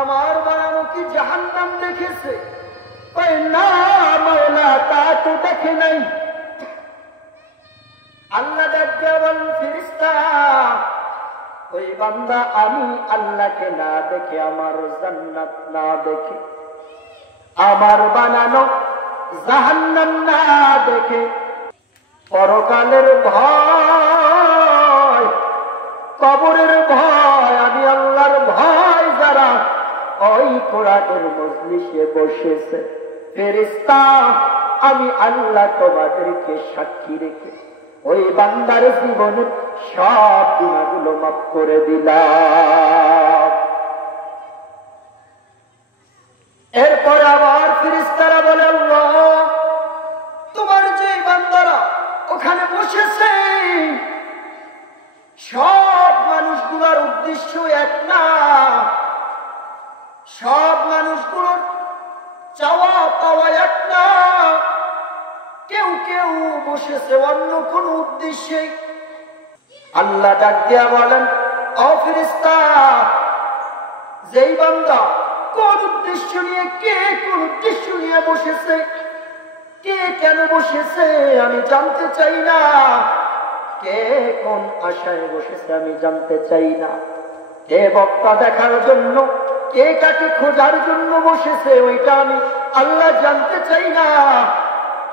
আমার বানানো কি জাহান্নাম দেখেছে? না মাওলা, তা তো দেখে নাই। আল্লাহ ডাকতে বলেন, ফেরেশতা ওই বান্দা আমি আল্লাহকে না দেখে, আমার জান্নাত না দেখে, আমার বানানো জাহান্নাম না দেখে, পরকালের ভয়, কবরের ভয়, আমি আল্লাহর ভয় যারা ওই কোরআনের মজলিসে বসেছে, ফেরেশতা আমি আল্লাহ তোমাদেরকে সাক্ষী রেখে ওই বান্দার জীবনের সব গুনাহগুলো মাফ করে দিলাম। এরপর আবার ফেরেশতারা বলে, আল্লাহ তোমার যে বান্দারা ওখানে বসেছে সব মানুষগুলোর উদ্দেশ্য এক না, সব মানুষগুলোর চাওয়া পাওয়া এক না, কেউ কেউ বসেছে অন্য কোন উদ্দেশ্যে। আল্লাহ ডাক দিয়া বলেন, ও ফেরেশতা যেই বান্দা কোন উদ্দেশ্য নিয়ে, কে কোন উদ্দেশ্য নিয়ে বসেছে, কে কেন বসেছে আমি জানতে চাই না, কে কোন আশায় বসেছে আমি জানতে চাই না, কে বক্তা দেখার জন্য, কে কাকে খোঁজার জন্য বসেছে ওইটা আমি আল্লাহ জানতে চাই না।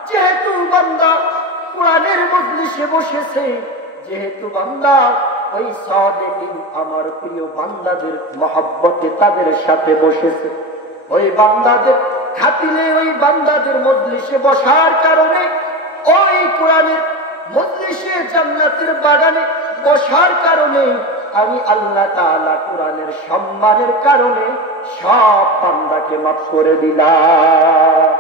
যেহেতু বান্দা কোরআনের মজলিসে বসেছে, যেহেতু বান্দা ওই সাদিকিন আমার প্রিয় বান্দাদের মহব্বতে তাদের সাথে বসেছে, ওই বান্দাদের খাতিরে, ওই বান্দাদের মজলিসে বসার কারণে, ওই কোরআনের মজলিসে জান্নাতের বাগানে বসার কারণে আমি আল্লাহ তাআলা কোরআনের সম্মানের কারণে সব বান্দাকে মাফ করে দিলাম।